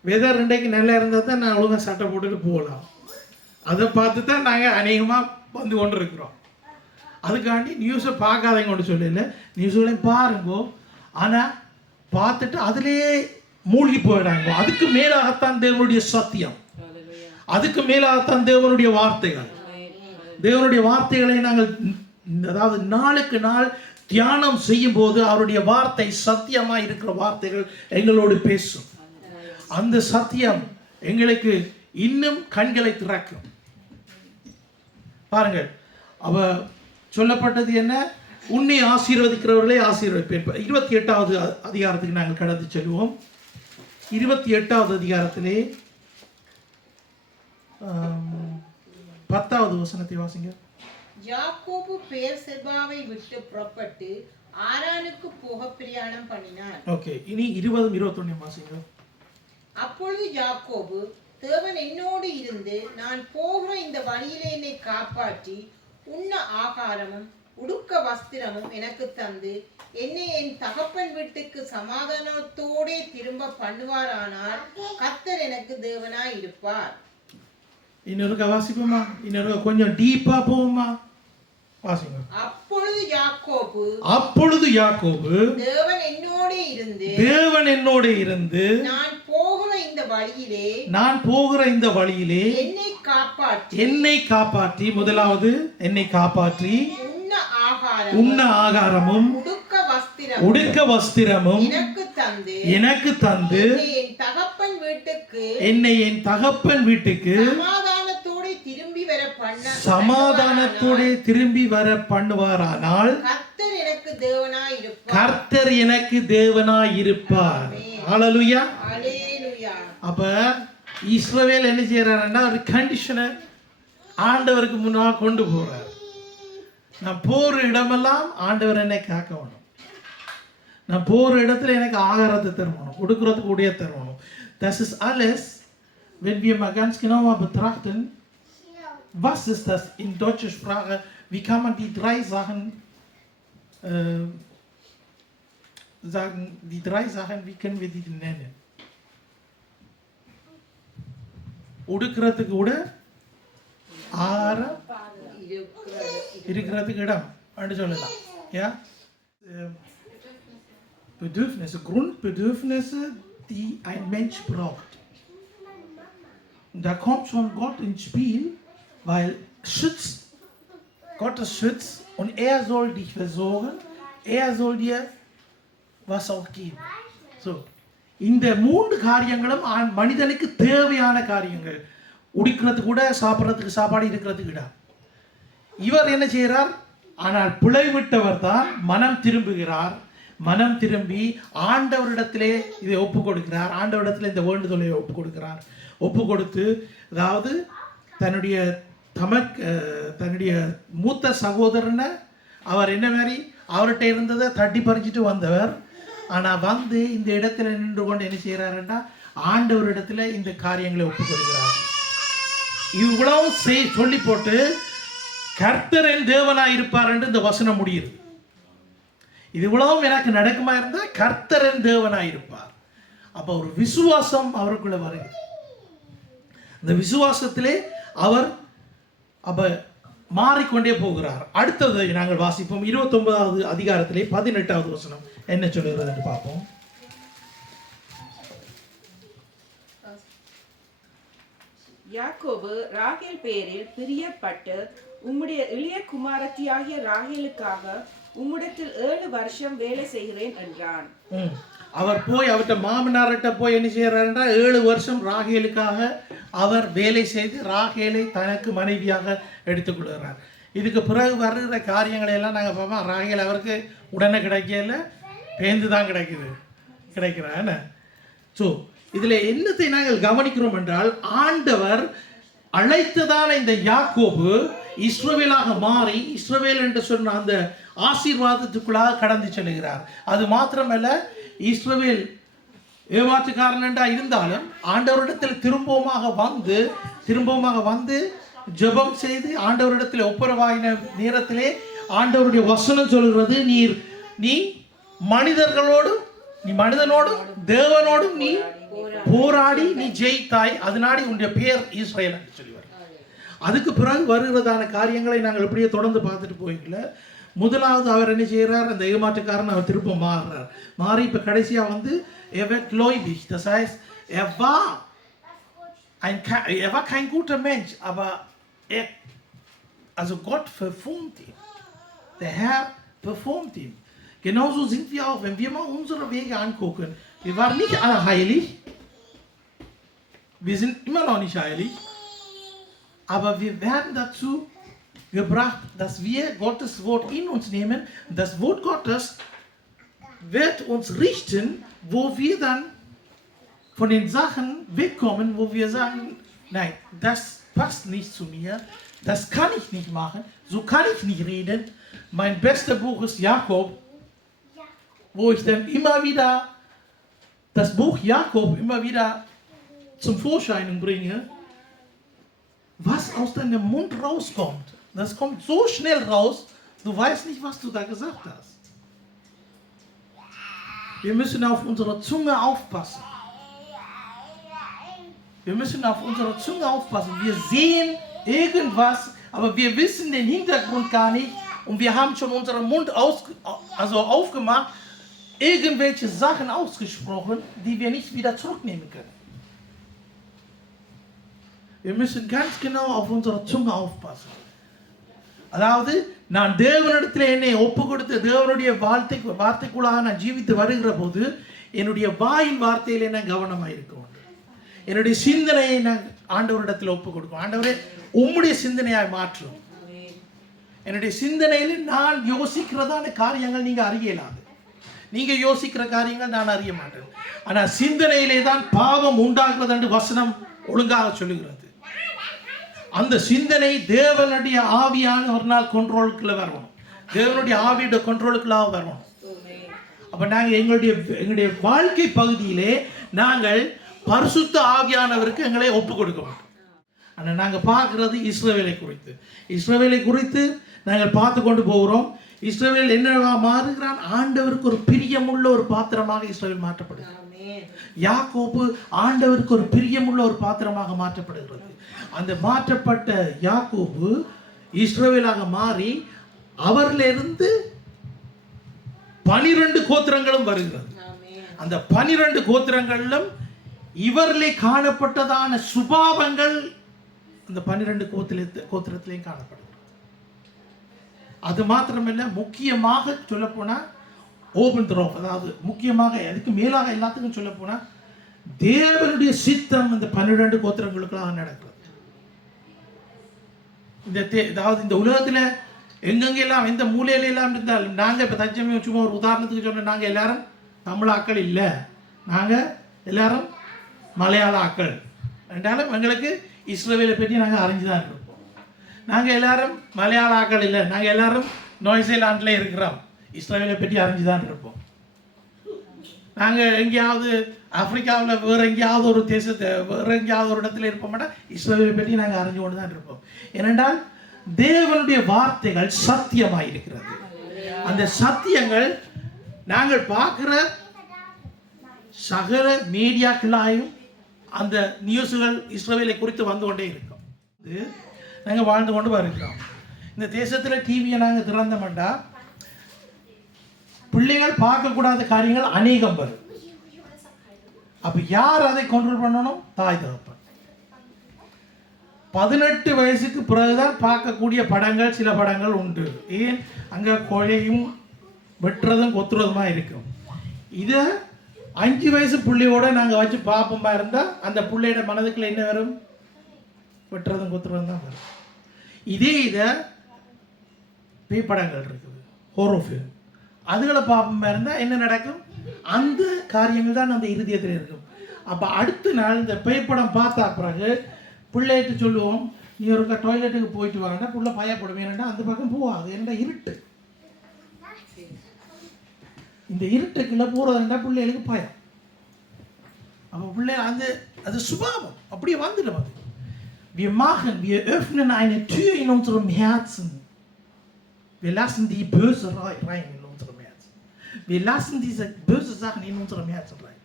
வெதர் இன்றைக்கு நல்லா இருந்தால் தான் நான் ஒழுங்காக சட்டை போட்டுட்டு போகலாம். அதை பார்த்து தான் நாங்கள் அநேகமாக வந்து கொண்டு இருக்கிறோம். அதுக்காண்டி நியூஸை பார்க்காதங்க கொண்டு சொல்லல, நியூஸ்களையும் பாருங்கோ, ஆனால் பார்த்துட்டு அதிலேயே மூழ்கி போயிடாங்க. அதுக்கு மேலாகத்தான் தேவனுடைய சத்தியம், அதுக்கு மேலாகத்தான் தேவனுடைய வார்த்தைகள். தேவனுடைய வார்த்தைகளை நாங்கள் அதாவது நாளுக்கு நாள் தியானம் செய்யும் போது அவருடைய வார்த்தை சத்தியமாக இருக்கிற வார்த்தைகள் எங்களோடு பேசும். அந்த சத்தியம் எங்களுக்கு இன்னும் கண்களை திறக்கும். பாருங்கள், அவ சொல்லப்பட்டது என்ன? உன்னை ஆசீர்வதிக்கிறவர்களே ஆசீர்வதிப்பேன். 28வது அதிகாரத்துக்கு நாங்கள் கடந்து செல்வோம். 28வது அதிகாரத்திலே 10வது வசனத்தை வாசிங்க. யாக்கோபு பெயர்செபாவை விட்டு புறப்பட்டு ஆரானுக்கு போக பிரயாணம் பண்ணினான். ஓகே, இனி 20 21 வாசிங்க. அப்பொழுது யாக்கோபு, தேவன் என்னோடு இருந்து நான் போகிற இந்த வழியிலே என்னை காப்பாற்றி உண்ண ஆகாரமும் உடுக்க வஸ்திரமும் எனக்கு தந்து என்னை என் தகப்பன் வீட்டுக்கு சமாதானத்தோடே திரும்ப பண்ணுவாரானால் கர்த்தர் எனக்கு தேவனாய் இருப்பார். இன்னொரு வாசிப்போமா? இன்னொரு கொஞ்சம் டீப்பா போவோமா? வாசிங்க. அப்பொழுது யாக்கோபு தேவன் என்னோடு இருந்து நான் போகிற இந்த வழியிலே என்னை காப்பாற்றி முதலாவது என்னை காப்பாற்றி உண்ண ஆகாரமும் உடுக்க வஸ்திரமும் எனக்கு தந்து என்னை என் தகப்பன் வீட்டுக்கு சமாதானத்தோட திரும்பி வர பண்ணுவாரானால் கர்த்தர் எனக்கு தேவனாய் இருப்பார். ஹல்லேலூயா. அப்ப இஸ்ரவேல் என்ன செய்யறாருன்னா ஒரு கண்டிஷனை ஆண்டவருக்கு முன்னால் கொண்டு போறார். நான் போற இடமெல்லாம் ஆண்டவர் என்னை காக்க வேணும், நான் போற இடத்துல எனக்கு ஆகாரத்தை தரணும், கொடுக்கறதுக்கு உடைய தரணும். Das ist alles, wenn wir mal ganz genau mal betrachten, was ist das in deutscher Sprache, wie kann man die drei Sachen sagen, die drei Sachen, wie können wir die nennen? உடுக்கிறதுக்கு கூட, ஆகாரம் இருக்கிறதுக்கு இடம் என்று சொல்லலாம். Ja? Bedürfnisse, Grundbedürfnisse, die ein Mensch braucht. Und da kommt schon Gott ins Spiel, weil Gott ist Schutz und er soll dich versorgen, er soll dir was auch geben. So, இந்த 3 காரியங்களும் மனிதனுக்கு தேவையான காரியங்கள். உடுக்கிறதுக்கு கூட, சாப்பிட்றதுக்கு சாப்பாடு, இருக்கிறதுக்கு இடம். இவர் என்ன செய்கிறார்? ஆனால் பிழைவிட்டவர் தான் மனம் திரும்புகிறார். மனம் திரும்பி ஆண்டவரிடத்திலே இதை ஒப்பு கொடுக்கிறார். ஆண்டவரிடத்தில் இந்த வேண்டுதலை ஒப்பு கொடுக்கிறார். ஒப்பு கொடுத்து, அதாவது தன்னுடைய மூத்த சகோதரனை அவர் என்ன மாதிரி அவர்கிட்ட இருந்ததை தட்டி பறிச்சுட்டு வந்தவர். ஆனால் வந்து இந்த இடத்துல நின்று கொண்டு என்ன செய்கிறாருன்னா ஆண்டவரிடத்துல இந்த காரியங்களை ஒப்பு கொடுக்கிறார். இவ்வளவு சொல்லி போட்டு கர்த்தர் என் தேவனாய் இருப்பார் என்று இந்த வசனம் முடியுது. இது இவ்வளவும் எனக்கு நடக்குமா இருந்தால் கர்த்தர் என் தேவனாய் இருப்பார். அப்போ ஒரு விசுவாசம் அவருக்குள்ள வருது. இந்த விசுவாசத்திலே அவர் மாறிக்கொண்டே போகிறார். அடுத்தது நாங்கள் வாசிப்போம். 29வது அதிகாரத்திலே 18வது வசனம் என்ன சொல்லுகிறது என்று பார்ப்போம். யாக்கோபு ராகேல் பேரில் பிரியப்பட்டு உம்முடைய இளைய குமாரத்தியாகிய ராகேலுக்காக உம்மிடத்தில் 7 வருஷம் வேலை செய்கிறேன் என்றான். அவர் போய் அவர்கிட்ட மாமனார்கிட்ட போய் என்ன செய்யறாருன்னா 7 வருஷம் ராகேலுக்காக அவர் வேலை செய்து ராகேலை தனக்கு மனைவியாக எடுத்துக்கொள்கிறார். இதுக்கு பிறகு வருகிற காரியங்களை எல்லாம் நாங்கள் பார்ப்போம். ராகேல் அவருக்கு உடனே கிடைக்கல, பேந்து தான் கிடைக்கிறான். ஸோ இதில் என்னத்தை நாங்கள் கவனிக்கிறோம் என்றால், ஆண்டவர் அழைத்ததான இந்த யாக்கோபு இஸ்ரவேலாக மாறி இஸ்ரவேல் என்று சொன்ன அந்த ஆசீர்வாதத்துக்குள்ளாக கடந்து செல்கிறார். அது மாத்திரமல்ல, இஸ்ரவேல் ஏமாற்றுக்காரன் என்றா இருந்தாலும் ஆண்டவரிடத்தில் திரும்பமாக வந்து ஜெபம் செய்து ஆண்டவரிடத்தில் ஒப்புரவாகின நேரத்திலே ஆண்டவருடைய வசனம் சொல்கிறது, நீ மனிதனோடும் தேவனோடும் நீ போராடி நீ ஜெயித்தாய், அதனாடி உன்னுடைய பேர் இஸ்ரவேல் என்று சொல்லுவார். அதுக்கு பிறகு வருகிறதான காரியங்களை நாங்கள் எப்படியே தொடர்ந்து பார்த்துட்டு போய்க்கல. முதலாவது அவர் என்ன செய்கிறார், அந்த ஏமாற்றுக்காரன் அவர் திரும்ப மாறி இப்போ கடைசியாக வந்து gläubig, das heißt, er war kein guter Mensch, aber also Gott verformt ihn. Der Herr verformt ihn. Genauso sind wir auch, wenn wir mal unsere Wege angucken. Wir waren nicht alle heilig. Wir sind immer noch nicht heilig. Aber wir werden dazu gebracht, dass wir Gottes Wort in uns nehmen. Das Wort Gottes wird uns richten, wo wir dann von den Sachen wegkommen, wo wir sagen, nein, das passt nicht zu mir, das kann ich nicht machen, so kann ich nicht reden. Mein bester Buch ist Jakob, wo ich dann immer wieder das Buch Jakob immer wieder zum Vorschein bringe, was aus deinem Mund rauskommt. Das kommt so schnell raus, du weißt nicht, was du da gesagt hast. Wir müssen auf unsere Zunge aufpassen. Wir sehen irgendwas, aber wir wissen den Hintergrund gar nicht und wir haben schon unseren Mund aufgemacht, irgendwelche Sachen ausgesprochen, die wir nicht wieder zurücknehmen können. Wir müssen ganz genau auf unsere Zunge aufpassen. அதாவது நான் தேவனிடத்தில் என்னை ஒப்பு கொடுத்து தேவனுடைய வார்த்தைக்குள்ளாக நான் ஜீவித்து வருகிற போது என்னுடைய வாயின் வார்த்தையில் நான் கவனமாக இருக்க வேண்டும். என்னுடைய சிந்தனையை நான் ஆண்டவரிடத்தில் ஒப்பு கொடுக்கும். ஆண்டவரே, உம்முடைய சிந்தனையாய் மாற்றும். என்னுடைய சிந்தனையில் நான் யோசிக்கிறதான காரியங்கள் நீங்கள் அறியலாது. நீங்கள் யோசிக்கிற காரியங்கள் நான் அறிய மாட்டேன். ஆனால் சிந்தனையிலே தான் பாவம் உண்டாகிறது என்று வசனம் ஒழுங்காக சொல்லுகிறது. அந்த சிந்தனை தேவனுடைய ஆவியானவர்னால் கண்ட்ரோலுக்குள்ள வரணும். தேவனுடைய ஆவியோட கண்ட்ரோலுக்குள்ளாக வரணும். அப்போ நாங்கள் எங்களுடைய வாழ்க்கை பகுதியிலே நாங்கள் பரிசுத்த ஆவியானவருக்கு எங்களை ஒப்பு கொடுக்க மாட்டோம். ஆனால் நாங்கள் பார்க்குறது இஸ்ரவேலை குறித்து நாங்கள் பார்த்து கொண்டு போகிறோம். இஸ்ரவேல் என்னவா மாறுகிறான்? ஆண்டவருக்கு ஒரு பிரியமுள்ள ஒரு பாத்திரமாக இஸ்ரவேல் மாற்றப்படுகிறது. யாக்கோபு ஆண்டவருக்கு ஒரு பிரியமுள்ள ஒரு பாத்திரமாக மாற்றப்படுகிறது. அந்த மாற்றப்பட்ட யாக்கோபு இஸ்ரவேலாக மாறி அவரிலிருந்து 12 கோத்திரங்களும் வருகிறது. அந்த 12 கோத்திரங்களிலும் இவரிலே காணப்பட்டதான சுபாவங்கள் அந்த 12 கோத்திரத்திலையும் காணப்படுகிறது. அது மாத்திரமல்ல, முக்கியமாக சொல்லப்போனால் ஓபன்த்ரோப், அதாவது முக்கியமாக அதுக்கு மேலாக எல்லாத்துக்கும் சொல்லப்போனால் தேவனுடைய சித்தம் இந்த 12 கோத்திரங்களுக்காக நடக்கிறது. அதாவது இந்த உலகத்தில் எங்கெங்கெல்லாம் எந்த மூலையிலாம் இருந்தாலும் நாங்கள் இப்போ தச்சமயம் சும்மா ஒரு உதாரணத்துக்கு சொன்ன, நாங்கள் எல்லாரும் தமிழ் ஆக்கள் இல்லை, நாங்கள் எல்லாரும் மலையாள ஆக்கள் என்றாலும் எங்களுக்கு இஸ்ரவேலை பற்றி நாங்கள் அறிஞ்சு தான் இருப்போம். நாங்கள் எல்லாரும் மலையாள ஆக்கள் இல்லை, நாங்கள் எல்லாரும் நியூசிலாண்டில் இருக்கிறோம், இஸ்ரவேலை பற்றி அறிஞ்சு தான் இருப்போம். நாங்கள் எங்கேயாவது ஆப்பிரிக்காவில் வேறு எங்கேயாவது ஒரு வேறு எங்கேயாவது ஒரு இடத்துல இருப்போம் மாட்டோம், இஸ்ரவேலை பற்றி நாங்கள் அறிஞ்சு கொண்டு தான் இருப்போம். ஏனென்றால் தேவனுடைய வார்த்தைகள் சத்தியமாக இருக்கிறது. அந்த சத்தியங்கள் நாங்கள் பார்க்குற சகல மீடியாக்களாயும் அந்த நியூஸுகள் இஸ்ரவேலை குறித்து வந்து கொண்டே இருக்கும். நாங்கள் வாழ்ந்து கொண்டு வருகிறோம். இந்த தேசத்தில் டிவியை நாங்கள் திறந்தோம்னா பிள்ளைகள் பார்க்கக்கூடாத காரியங்கள் அநேகம் வரும். அப்போ யார் அதை கண்ட்ரோல் பண்ணணும்? தாய் தகப்பன். 18 வயசுக்கு பிறகுதான் பார்க்கக்கூடிய படங்கள், சில படங்கள் உண்டு. ஏன் அங்கே கொலையும் வெட்டுறதும் கொத்துறதுமா இருக்கும். இதை 5 வயசு பிள்ளையோட நாங்கள் வச்சு பார்ப்போமா இருந்தால் அந்த பிள்ளையோட மனதுக்குள்ள என்ன வரும்? வெட்டுறதும் கொத்துறதும் தான் வரும். இதை பேய் படங்கள் இருக்குது, ஹாரர் ஃபிலிம், அதுகளை பார்ப்போமா இருந்தால் என்ன நடக்கும்? அந்த காரியங்கள் தான் அந்த இருதயத்தில் இருக்கும். அப்போ அடுத்த நாள் இந்த பேய் படம் பார்த்தா பிறகு பிள்ளைகிட்ட சொல்லுவோம், நீ ஒரு டாய்லெட்டுக்கு போயிட்டு வாங்கன்னா பிள்ளை பயப்படுவேன். ஏன்னா அந்த பக்கம் போவாது, என்ன இருட்டு. இந்த இருட்டுக்குள்ள போகிறதுண்டா பிள்ளைகளுக்கு பயம். அப்போ பிள்ளை அது சுபாவம் அப்படியே வந்துடும். அது wir öffnen eine Tür in unserem Herzen. Wir lassen die Böse rein in unserem Herzen. Wir lassen diese böse Sachen in unserem Herzen rein.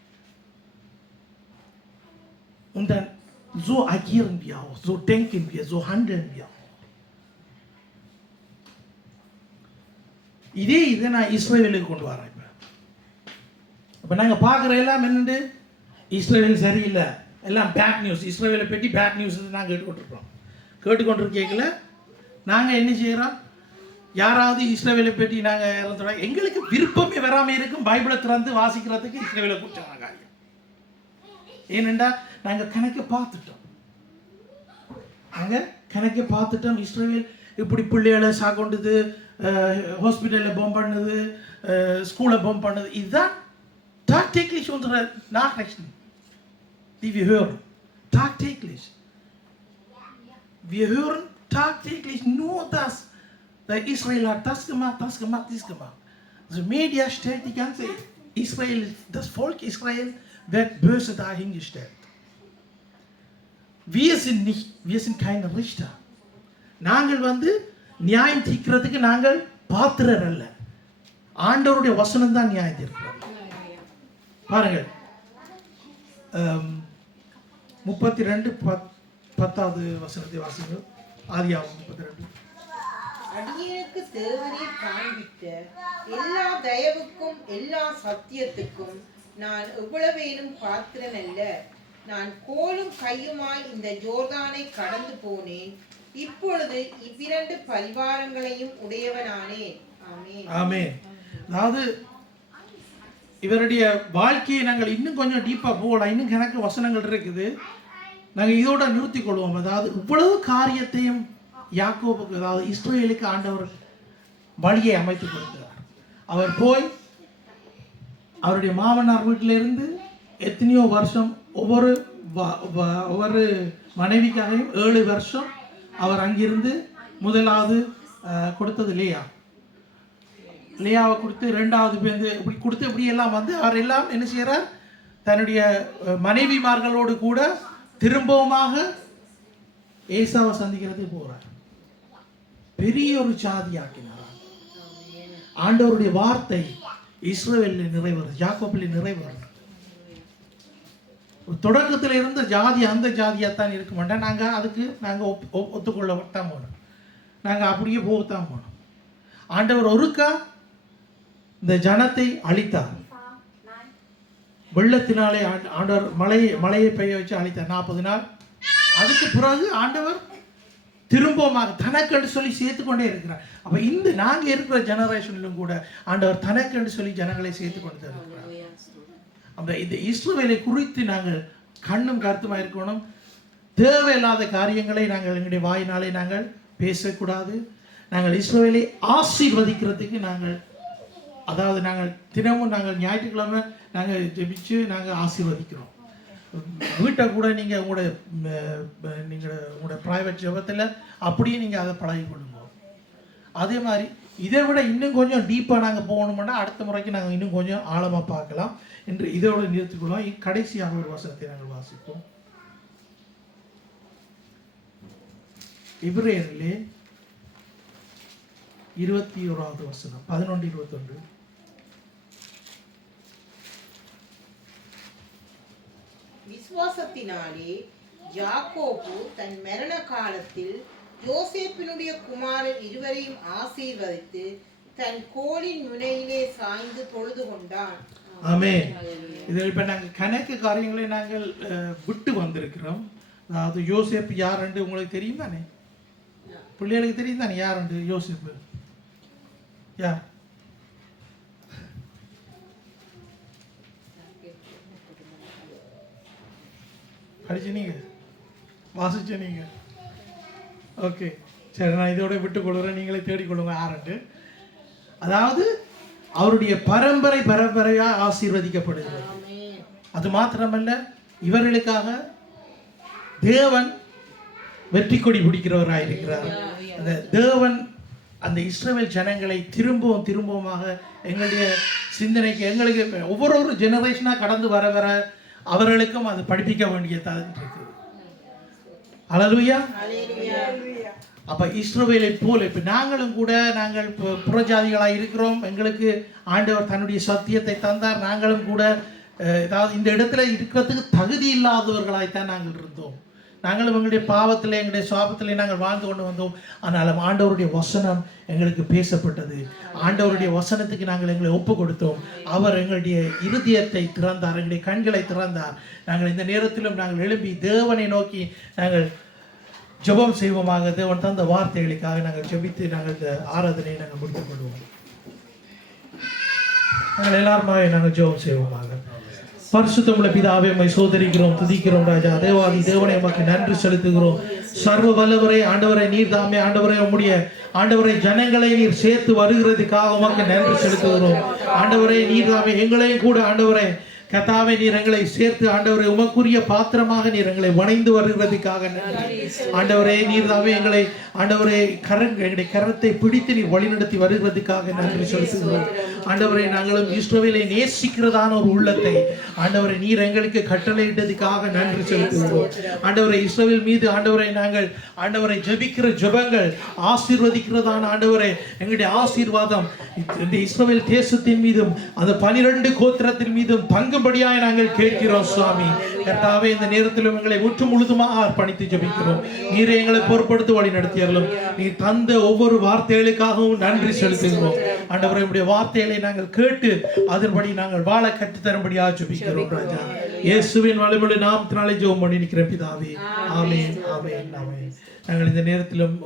Und dann so agieren wir auch, so denken wir, so handeln wir auch. இதை நான் இஸ்ரவேலுக்கு கொண்டு வரேன். இப்போ நாங்கள் பார்க்குற எல்லாம் என்னண்டு? இஸ்ரவேல் சரியில்லை, எல்லாம் பேட் நியூஸ். இஸ்ரவேலை பற்றி பேட் நியூஸ் நாங்கள் கேட்டுக்கொண்டிருக்கல நாங்கள் என்ன செய்கிறோம்? யாராவது இஸ்ரவேலை பற்றி நாங்கள் இறந்துடுறோம், எங்களுக்கு விருப்பமே வராமல் இருக்கும் பைபிளை திறந்து வாசிக்கிறதுக்கு இஸ்ரவேலை குறிச்சாங்க காரியம். ஏனெண்டா நாங்கள் கணக்கை பார்த்துட்டோம். இஸ்ரவேல் இப்படி பிள்ளைகளை சாக்கொண்டுது, ஹாஸ்பிட்டலில் பாம்பு பண்ணுது, ஸ்கூலை பாம்பு பண்ணுது. இதுதான் tagtäglich unsere Nachrichten, die wir hören. Tagtäglich. Wir hören tagtäglich nur das. Der Israel hat das gemacht, dies gemacht. Also Media stellt die ganze Israel, das Volk Israel wird böse dahingestellt. Wir sind keine Richter. நாங்கள் நியாயம் தீர்க்கிறதுக்கு நாங்கள் பாத்திரர் அல்ல. ஆண்டவருடைய வசனம் தான் நியாயம் தீர்க்கிறோம். பாருங்கள், 32:10 வசனத்தை வாசிங்கள். ஆதியாகமம் 32. அடியேனுக்கு தேவனே காண்பித்த எல்லா தயவுக்கும் எல்லா சத்தியத்துக்கும் நான் எவ்வளவேனும் பாத்திரன் அல்ல. நான் கோலும் கையுமாய் இந்த ஜோர்தானை கடந்து போனேன். இப்பொழுது இவ்விரண்டு பரிவாரங்களையும் உடையவனானேன். ஆமென். ஆமென். அதாவது இவருடைய வாழ்க்கையை நாங்கள் இன்னும் கொஞ்சம் டீப்பாக போகலாம். இன்னும் கணக்கு வசனங்கள் இருக்குது, நாங்கள் இதோட நிறுத்திக் கொள்வோம். அதாவது இவ்வளவு காரியத்தையும் யாக்கோபுக்கு, அதாவது இஸ்ரவேலுக்கு ஆண்டவர் வழியை அமைத்து கொடுக்கிறார். அவர் போய் அவருடைய மாமனார் வீட்டிலிருந்து எத்தனையோ வருஷம் ஒவ்வொரு மனைவிக்காகவும் 7 வருஷம் அவர் அங்கிருந்து முதலாவது கொடுத்தது லேயாவை கொடுத்து, 2வது பேருந்து இப்படி கொடுத்து, இப்படி எல்லாம் அவர் எல்லாம் என்ன செய்கிறார்? தன்னுடைய மனைவிமார்களோடு கூட திரும்பவுமாக ஏசாவை சந்திக்கிறதுக்கு போகிறார். பெரிய ஒரு சாதியாக்கினார். ஆண்டவருடைய வார்த்தை இஸ்ரவேலில் நிறைவேறும், யாக்கோபில் நிறைவேறும். தொடக்கத்தில் இருந்த ஜாதி அந்த ஜாதியாகத்தான் இருக்க மாட்டேன். அதுக்கு நாங்கள் ஒத்துக்கொள்ளத்தான் போனோம், நாங்கள் அப்படியே போகத்தான் போனோம். ஆண்டவர் ஒருக்கா இந்த ஜனத்தை அழித்தார். வெள்ளத்தினாலே ஆண்டவர் மழையை பெய்ய வச்சு அழித்தார் 40 நாள். அதுக்கு பிறகு ஆண்டவர் திரும்பமாக தனக்கென்று சொல்லி சேர்த்துக்கொண்டே இருக்கிறார். அப்போ இந்த நாங்கள் இருக்கிற ஜெனரேஷனிலும் கூட ஆண்டவர் தனக்கென்று சொல்லி ஜனங்களை சேர்த்து கொண்டு இருக்கிறார். அந்த இந்த இஸ்ரவேலை குறித்து நாங்கள் கண்ணும் கருத்துமாக இருக்கணும். தேவையில்லாத காரியங்களை நாங்கள் எங்களுடைய வாயினாலே நாங்கள் பேசக்கூடாது. நாங்கள் இஸ்ரவேலை ஆசீர்வதிக்கிறதுக்கு அதாவது நாங்கள் தினமும் ஞாயிற்றுக்கிழமை நாங்கள் ஜெபிச்சு நாங்கள் ஆசீர்வதிக்கிறோம். வீட்டை கூட நீங்கள் உங்களோட ப்ரைவேட் ஜெபத்தில் அப்படியே நீங்கள் அதை பழகி கொள்ளுங்க. அதே மாதிரி இதை விட இன்னும் கொஞ்சம் டீப்பாக நாங்கள் போகணும்னா அடுத்த முறைக்கு நாங்கள் இன்னும் கொஞ்சம் ஆழமாக பார்க்கலாம் என்று இதோடு நிறுத்திக்கொள்வோம். கடைசியாக ஒரு வசனத்தை நாங்கள் வாசிப்போம். எபிரேயரிலே 21வது வசனம் 11-21. விசுவாசத்தினாலே யாக்கோபு தன் மரண காலத்தில் யோசேப்பினுடைய குமாரர் இருவரையும் ஆசீர்வதித்து தன் கோலின் முனையிலே சாய்ந்து தொழுது கொண்டான். ஆமென். இதில் இப்போ நாங்கள் கணக்கு காரியங்களை நாங்கள் விட்டு வந்திருக்கிறோம். அதாவது யோசேப்பு யாருண்டு உங்களுக்கு தெரியும் தானே? பிள்ளைகளுக்கு தெரியும் தானே யாருண்டு யோசேப்பு? யார்? படிச்சு நீங்க வாசிச்ச நீங்க? ஓகே சரி, நான் இதோட விட்டுக்கொள்கிறேன், நீங்களே தேடிக்கொள்ளுங்க யாருண்டு. அதாவது அவருடைய பரம்பரையாக ஆசீர்வதிக்கப்படுகிறது. அது மாத்திரமல்ல, இவர்களுக்காக தேவன் வெற்றி கொடி பிடிக்கிறவராயிருக்கிறார். அந்த தேவன் அந்த இஸ்ரவேல் ஜனங்களை திரும்பவுமாக எங்களுடைய சிந்தனைக்கு, எங்களுக்கு ஒவ்வொரு ஜெனரேஷனாக கடந்து வர வர அவர்களுக்கும் அது படிப்பிக்க வேண்டியதாக இருக்குது. ஹல்லேலூயா. அப்போ இஸ்ரவேலை போல இப்போ நாங்கள் புறஜாதிகளாக இருக்கிறோம். எங்களுக்கு ஆண்டவர் தன்னுடைய சத்தியத்தை தந்தார். நாங்களும் கூட ஏதாவது இந்த இடத்துல இருக்கிறதுக்கு தகுதி இல்லாதவர்களாய்த்தான் நாங்கள் இருந்தோம். நாங்களும் எங்களுடைய பாவத்தில் எங்களுடைய சாபத்திலே நாங்கள் வாழ்ந்து கொண்டு வந்தோம். ஆனாலும் ஆண்டவருடைய வசனம் எங்களுக்கு பேசப்பட்டது. ஆண்டவருடைய வசனத்துக்கு நாங்கள் எங்களை ஒப்பு கொடுத்தோம். அவர் எங்களுடைய இருதயத்தை திறந்தார், எங்களுடைய கண்களை திறந்தார். நாங்கள் இந்த நேரத்திலும் நாங்கள் எழும்பி தேவனை நோக்கி நாங்கள் ஜெபம் செய்வோமாக. தேவன் தந்த வார்த்தைகளுக்காக நாங்கள் ஜெபித்து நாங்கள் இந்த ஆராதனையை நாங்கள் முடித்துக் கொள்வோம். நாங்கள் எல்லாருமாவே நாங்கள் ஜெபம் செய்வோமாக. பரிசுத்தமுள்ள பிதாவே, உம்மை சோதரிக்கிறோம், துதிக்கிறோம் ராஜா. தேவாதி தேவனை உமக்கு நன்றி செலுத்துகிறோம். சர்வ வல்லவரே, ஆண்டவரை நீர் தாமே, ஆண்டவரை உம்முடைய ஆண்டவரை ஜனங்களை நீர் சேர்த்து வருகிறதுக்காக உமக்கு நன்றி செலுத்துகிறோம். ஆண்டவரை நீர் தாமே எங்களையும் கூட ஆண்டவரை கர்த்தாவே நீர் எங்களை சேர்த்து ஆண்டவரை உமக்குரிய பாத்திரமாக நீர் எங்களை வணைந்து வருகிறதுக்காக நன்றி. ஆண்டவரே நீர் தாமே எங்களை ஆண்டவரை எங்களுடைய கரத்தை பிடித்து நீர் வழிநடத்தி வருகிறதுக்காக நன்றி செலுத்துகிறோம். ஆண்டவரை நாங்களும் இஸ்ரவேலை நேசிக்கிறதான ஒரு உள்ளத்தை ஆண்டவரை நீர் எங்களுக்கு கட்டளையிட்டதுக்காக நன்றி செலுத்துகிறோம். ஆண்டவரை இஸ்ரவேல் மீது ஆண்டவரை நாங்கள் ஆண்டவரை ஜெபிக்கிற ஜெபங்கள் ஆசீர்வதிக்கிறதான ஆண்டவரை எங்களுடைய ஆசீர்வாதம் இந்த இஸ்ரவேல் தேசத்தின் மீதும் அந்த 12 கோத்திரத்தின் மீதும் தங்கும்படியாக நாங்கள் கேட்கிறோம் சுவாமி. கர்த்தாவே இந்த நேரத்திலும் எங்களை முற்று முழுதுமாக அர்ப்பணித்து ஜெபிக்கிறோம். நீரை எங்களை பொறுப்படுத்தி வழி நடத்தியறலும். நீ தந்த ஒவ்வொரு வார்த்தைகளுக்காகவும் நன்றி செலுத்துகிறோம். ஆண்டவரே உம்முடைய வார்த்தைகளை நாங்கள் கேட்டு அதன்படி நாங்கள் வாழ கற்றுத்தரும்படியாக ஜெபிக்கிறோம் ராஜா. இயேசுவின் வல்லமையுள்ள நாமத்தினாலே ஜெபம் பண்ணி நிற்கிற பிதாவே, ஆமென் ஆமென் ஆமென். நாங்கள் இந்த நேரத்திலும்